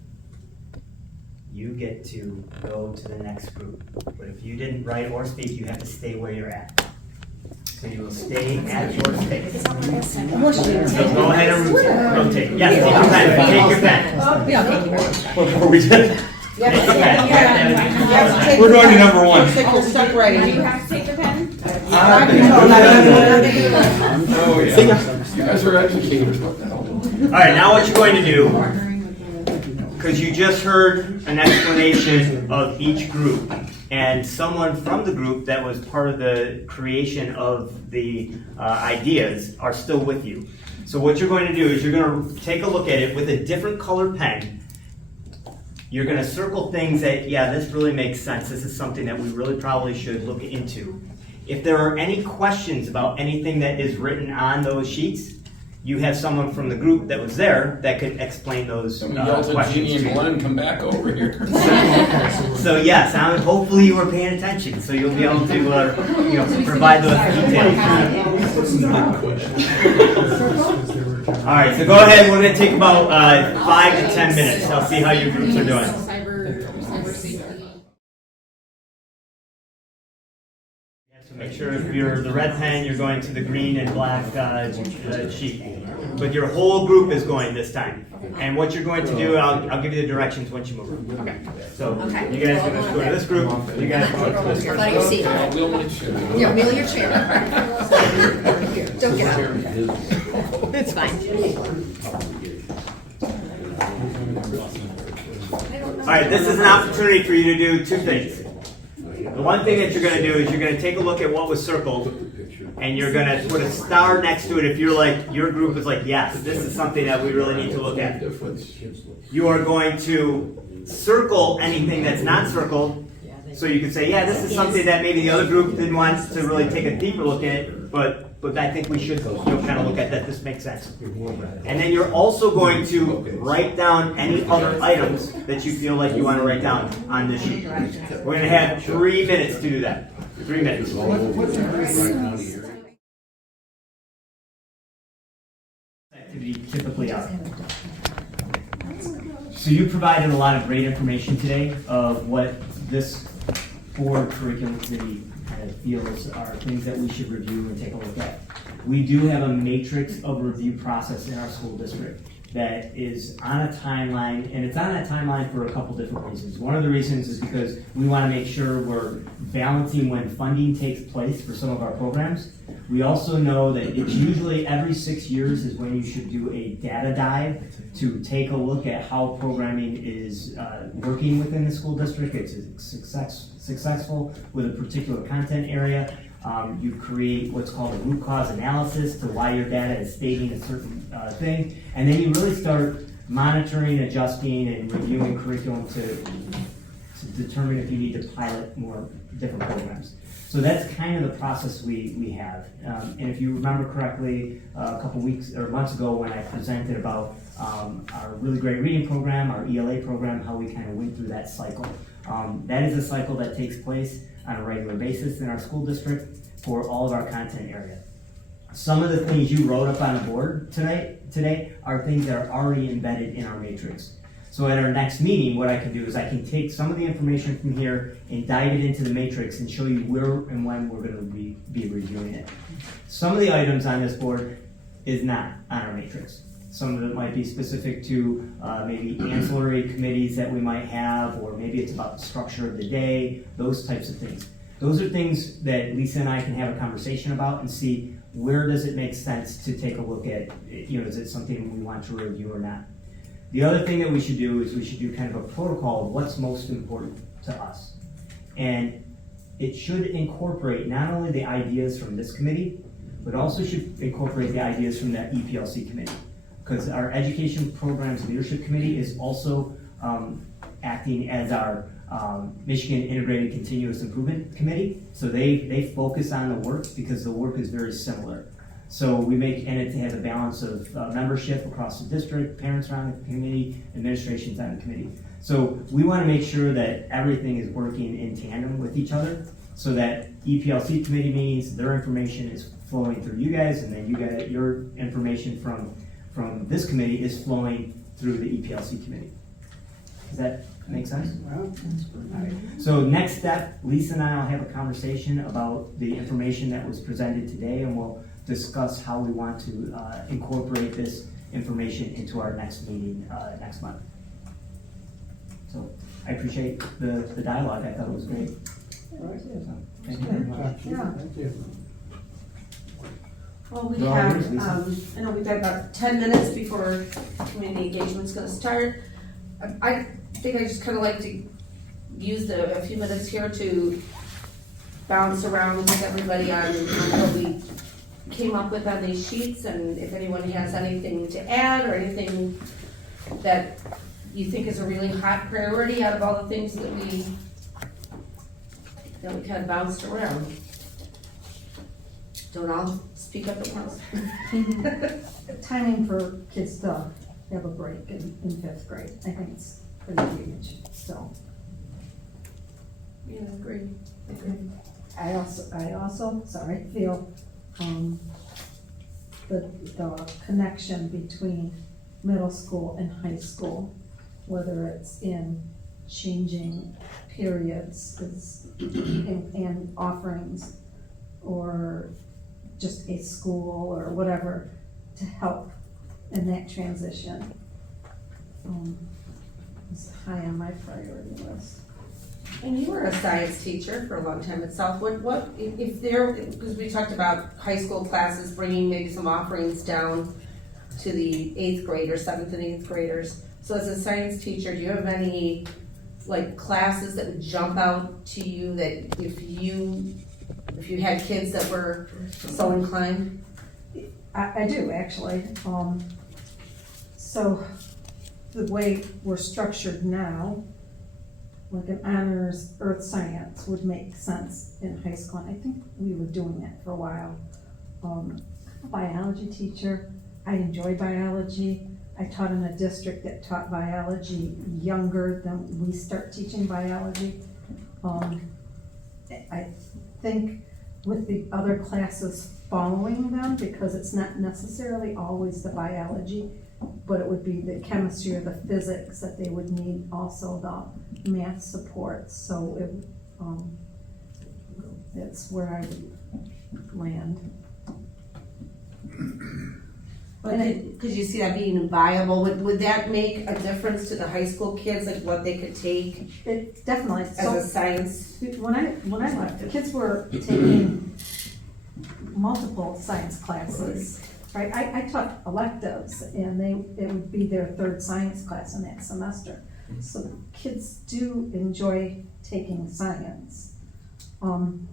you get to go to the next group. But if you didn't write or speak, you have to stay where you're at. So you will stay at your space. So go ahead and rotate. Yes, take your pen. Oh, yeah, thank you very much. What we did? Yeah. We're going to number 1. You're stuck writing. Do you have to take your pen? Oh, yeah. You guys are educators, what the hell? All right, now what you're going to do, because you just heard an explanation of each group, and someone from the group that was part of the creation of the ideas are still with you. So what you're going to do is you're going to take a look at it with a different colored pen. You're going to circle things that, yeah, this really makes sense. This is something that we really probably should look into. If there are any questions about anything that is written on those sheets, you have someone from the group that was there that could explain those questions. Jeanne and Glen, come back over here. So yes, hopefully you were paying attention, so you'll be able to provide those details. All right, so go ahead. We're going to take about 5 to 10 minutes. I'll see how your groups are doing. Cyber safety. So make sure if you're the red pen, you're going to the green and black sheet. But your whole group is going this time. And what you're going to do, I'll give you the directions once you move. Okay. So you guys are going to go to this group. You guys go to this group. Let you see. Wheel my chair. Yeah, wheel your chair. Here, don't get out. It's fine. All right, this is an opportunity for you to do 2 things. The one thing that you're going to do is you're going to take a look at what was circled, and you're going to put a star next to it if you're like, your group is like, yes, this is something that we really need to look at. You are going to circle anything that's not circled, so you can say, yeah, this is something that maybe the other group didn't want to really take a deeper look at, but I think we should kind of look at that. This makes sense. And then you're also going to write down any other items that you feel like you want to write down on this sheet. We're going to have 3 minutes to do that. 3 minutes. Activity typically are. So you provided a lot of great information today of what this board curriculum committee kind of feels are things that we should review and take a look at. We do have a matrix of review process in our school district that is on a timeline, and it's on a timeline for a couple different reasons. One of the reasons is because we want to make sure we're balancing when funding takes place for some of our programs. We also know that it's usually every 6 years is when you should do a data dive to take a look at how programming is working within the school district. It's successful with a particular content area. You create what's called a root cause analysis to why your data is stating a certain thing, and then you really start monitoring, adjusting, and reviewing curriculum to determine if you need to pilot more different programs. So that's kind of the process we have. And if you remember correctly, a couple weeks or months ago when I presented about our really great reading program, our ELA program, how we kind of went through that cycle. That is a cycle that takes place on a regular basis in our school district for all of our content area. Some of the things you wrote up on the board today are things that are already embedded in our matrix. So at our next meeting, what I can do is I can take some of the information from here and dive it into the matrix and show you where and when we're going to be reviewing it. Some of the items on this board is not on our matrix. Some of it might be specific to maybe ancillary committees that we might have, or maybe it's about the structure of the day, those types of things. Those are things that Lisa and I can have a conversation about and see where does it make sense to take a look at, is it something we want to review or not. The other thing that we should do is we should do kind of a protocol of what's most important to us. And it should incorporate not only the ideas from this committee, but also should incorporate the ideas from the EPLC committee. Because our Education Programs Leadership Committee is also acting as our Michigan Integrated Continuous Improvement Committee. So they focus on the work because the work is very similar. So we and it has a balance of membership across the district, parents are on the committee, administration's on the committee. So we want to make sure that everything is working in tandem with each other so that EPLC committee meetings, their information is flowing through you guys, and then you get your information from this committee is flowing through the EPLC committee. Does that make sense? So next step, Lisa and I will have a conversation about the information that was presented today, and we'll discuss how we want to incorporate this information into our next meeting next month. So I appreciate the dialogue. I thought it was great. So, thank you very much. Yeah. Thank you. Well, we Well, have, here's Lisa. I know we've got about 10 minutes before community engagement's gonna start. I think I just kind of like to use a few minutes here to bounce around with everybody on what we came up with on these sheets, and if anyone has anything to add or anything that you think is a really hot priority out of all the things that we kind of bounced around. Don't all speak up at once. Timing for kids to have a break in fifth grade, I think it's pretty huge, so. Yeah, agree. I also, feel, the connection between middle school and high school, whether it's in changing periods and offerings, or just a school or whatever, to help in that transition, is high on my priority list. And you were a science teacher for a long time at Southwood. What, if there, because we talked about high school classes bringing maybe some offerings down to the 8th graders, 7th and 8th graders. So as a science teacher, do you have any classes that would jump out to you that if you had kids that were so inclined? I do, actually. So the way we're structured now, like an honors earth science would make sense in high school, and I think we were doing that for a while. I'm a biology teacher. I enjoy biology. I taught in a district that taught biology younger than we start teaching biology. I think with the other classes following them, because it's not necessarily always the biology, but it would be the chemistry or the physics that they would need, also the math support. So that's where I would land. Could you see that being viable? Would that make a difference to the high school kids, like what they could take It definitely, as a science? when I left, the kids were taking multiple science classes, right? I took electives and it would be their third science class in that semester. So kids do enjoy taking science.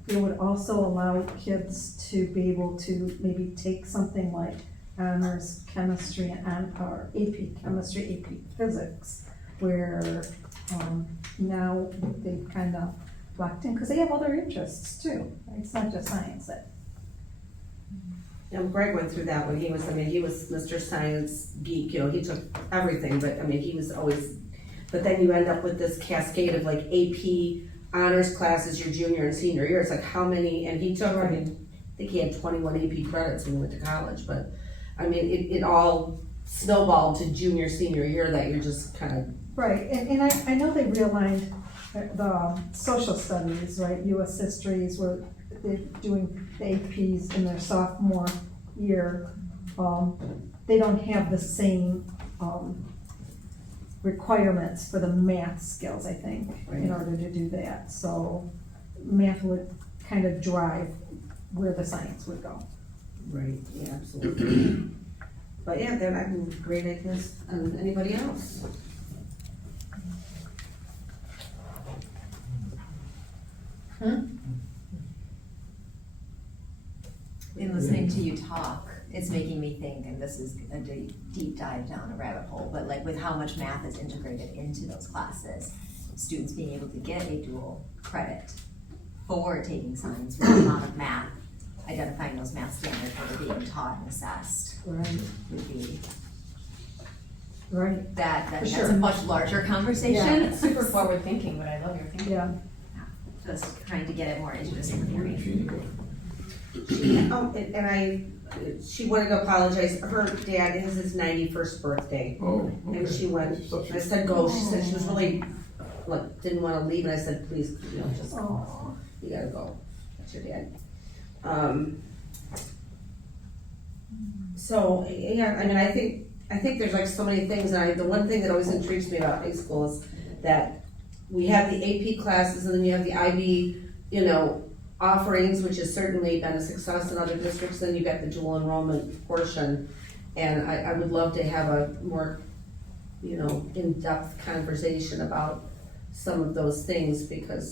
It would also allow kids to be able to maybe take something like honors chemistry or AP chemistry, AP physics, where now they've kind of locked in, because they have other interests too. It's not just science. Greg went through that when he was Mr. Science geek, he took everything, but he was always, but then you end up with this cascade of like AP honors classes your junior and senior year. It's like how many, and he took, I think he had 21 AP credits when he went to college, but it all snowballed to junior, senior year that you're just kind of. Right, and I know they realigned the social studies, right, US histories, where they're doing the APs in their sophomore year. They don't have the same requirements for the math skills, I think, in order to do that. So math would kind of drive where the science would go. Right, yeah, absolutely. But yeah, they're having great ideas. Anybody else? In listening to you talk, it's making me think, and this is a deep dive down a rabbit hole, but like with how much math is integrated into those classes, students being able to get a dual credit for taking science with the amount of math, identifying those math standards that are being taught and assessed would be that's a much larger conversation. Yeah, it's super forward thinking, but I love your thinking. Yeah. Just trying to get it more into the disciplinary. She wanted to apologize. Her dad, it was his 91st birthday. Oh, okay. And she went, I said go, she said she was really, didn't want to leave, and I said, please, just, you gotta go, that's your dad. So, yeah, I think there's like so many things, and the one thing that always intrigues me about high school is that we have the AP classes, and then you have the IB, offerings, which has certainly been a success in other districts. Then you got the dual enrollment portion, and I would love to have a more, in-depth conversation about some of those things, because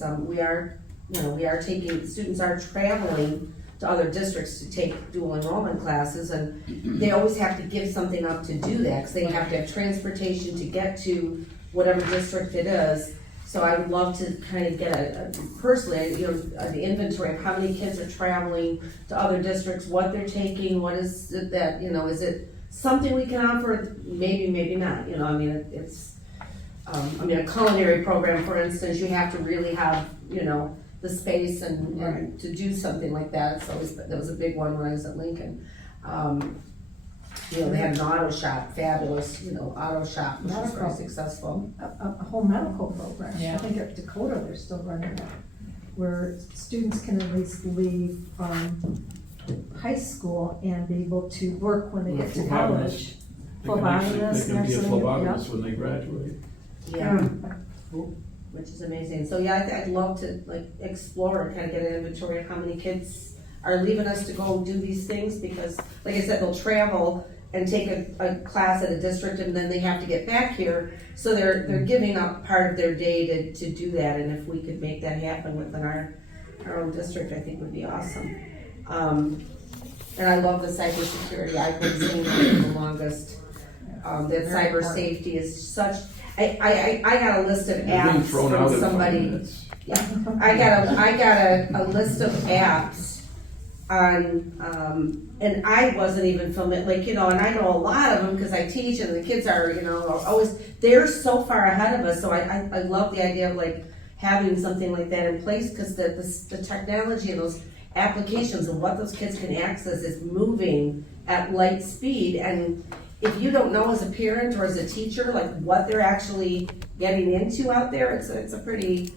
students are traveling to other districts to take dual enrollment classes, and they always have to give something up to do that, because they have to have transportation to get to whatever district it is. So I would love to kind of get personally, an inventory of how many kids are traveling to other districts, what they're taking, what is it that, is it something we can offer? Maybe, maybe not, it's, a culinary program, for instance, you have to really have, the space and to do something like that. It's always, that was a big one when I was at Lincoln. They had an auto shop, fabulous, auto shop, which was very successful. A whole medical program. Yeah. I think at Dakota, they're still running that, where students can at least leave high school and be able to work when they get to college. They can be a nursing, phlebotomist when they graduate. Yeah. Which is amazing. So yeah, I'd love to explore and kind of get an inventory of how many kids are leaving us to go do these things, because like I said, they'll travel and take a class at a district, and then they have to get back here. So they're giving up part of their day to do that, and if we could make that happen within our own district, I think would be awesome. And I love the cybersecurity. I've been saying that for the longest. That cyber safety is such. I got a list of apps from somebody. Yeah, I got a list of apps on, and I wasn't even familiar, and I know a lot of them because I teach, and the kids are, always, they're so far ahead of us. So I love the idea of having something like that in place, because the technology and those applications and what those kids can access is moving at light speed. And if you don't know as a parent or as a teacher, what they're actually getting into out there, it's a pretty,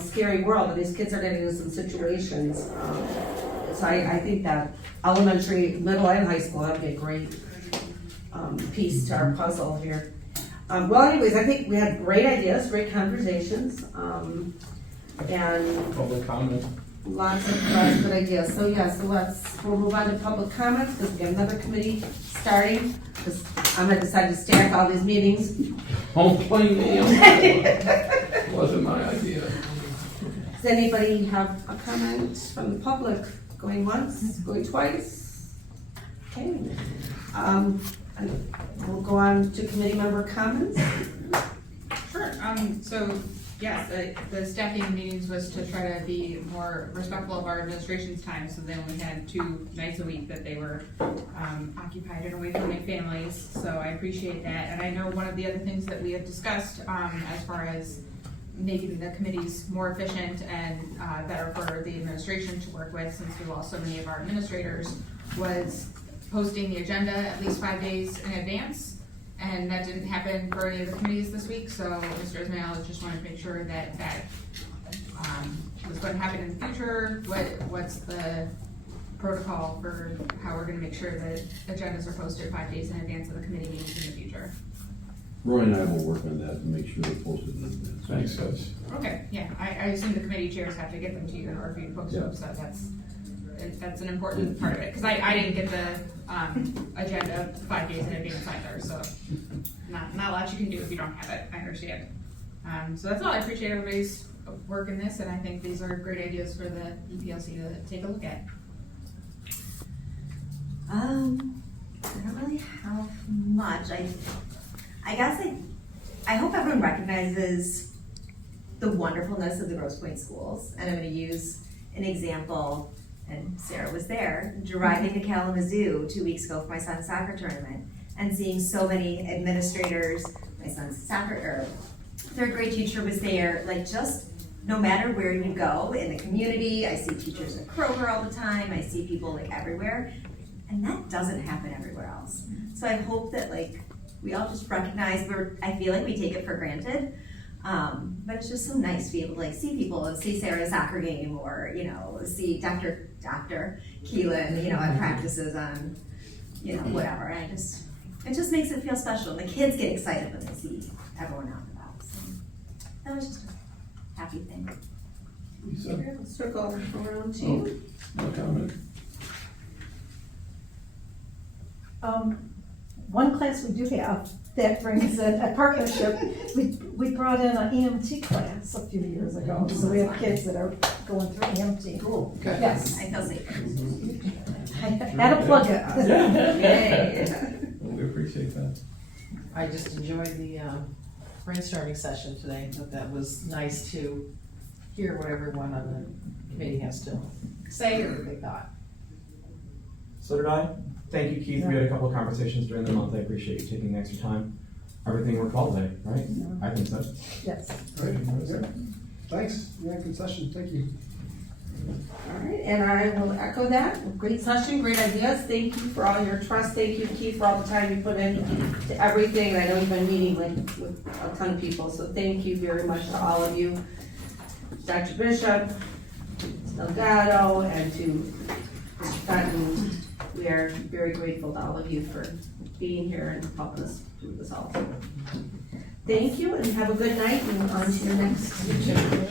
scary world, and these kids are getting into some situations. So I think that elementary, middle, and high school, that'd be a great piece to our puzzle here. Well, anyways, I think we had great ideas, great conversations, and Public comment. lots of good ideas. So yeah, we'll move on to public comments, because we have another committee starting, because I'm gonna decide to stack all these meetings. Don't blame me on that one. Wasn't my idea. Does anybody have a comment from the public? Going once, going twice? Okay. And we'll go on to committee member comments. Sure, so, yes, the staffing meetings was to try to be more respectful of our administration's time, so they only had 2 nights a week that they were occupied and away from their families, so I appreciate that. And I know one of the other things that we have discussed, as far as making the committees more efficient and better for the administration to work with, since we lost so many of our administrators, was posting the agenda at least 5 days in advance. And that didn't happen for any of the committees this week, so Mr. Ismail just wanted to make sure that was going to happen in the future. What's the protocol for how we're gonna make sure that agendas are posted 5 days in advance of the committee meetings in the future? Roy and I will work on that and make sure they're posted in advance. Thanks, guys. Okay, yeah, I assume the committee chairs have to get them to you in order for you to post them, so that's an important part of it, because I didn't get the agenda 5 days in advance either, so not a lot you can do if you don't have it, I understand. So that's all, I appreciate everybody's work in this, and I think these are great ideas for the EPLC to take a look at. I don't really have much. I guess I hope everyone recognizes the wonderfulness of the Grosse Pointe schools, and I'm going to use an example. And Sarah was there, driving to Kalamazoo 2 weeks ago for my son's soccer tournament, and seeing so many administrators. My son's third grade teacher was there. Like, just no matter where you go in the community, I see teachers at Kroger all the time. I see people like everywhere, and that doesn't happen everywhere else. So I hope that we all just recognize I feel like we take it for granted. But it's just so nice to be able to see people and see Sarah's soccer game, or see Dr. Keelan at practices on whatever. And it just makes it feel special. The kids get excited when they see everyone out and about. So that was just a happy thing. Lisa? Let's circle around to you. No comment. One class we do have that brings in a partnership. We brought in an EMT class a few years ago, so we have kids that are going through EMT. Cool. Okay. Yes. I feel safe. I had to plug it. Well, we appreciate that. I just enjoyed the brainstorming session today. I thought that was nice to hear what everyone on the committee has to say or what they thought. So did I. Thank you, Keith. We had a couple of conversations during the month. I appreciate you taking the extra time. Everything worked well today, right? I think so. Yes. Great. Thanks. Yeah, good session. Thank you. All right, and I will echo that. Great session, great ideas. Thank you for all your trust. Thank you, Keith, for all the time you put in to everything. I know you've been meeting with a ton of people, so thank you very much to all of you. Dr. Bishop, Delgado, and to Mr. Fenton. We are very grateful to all of you for being here and helping us do this all. Thank you, and have a good night, and on to your next.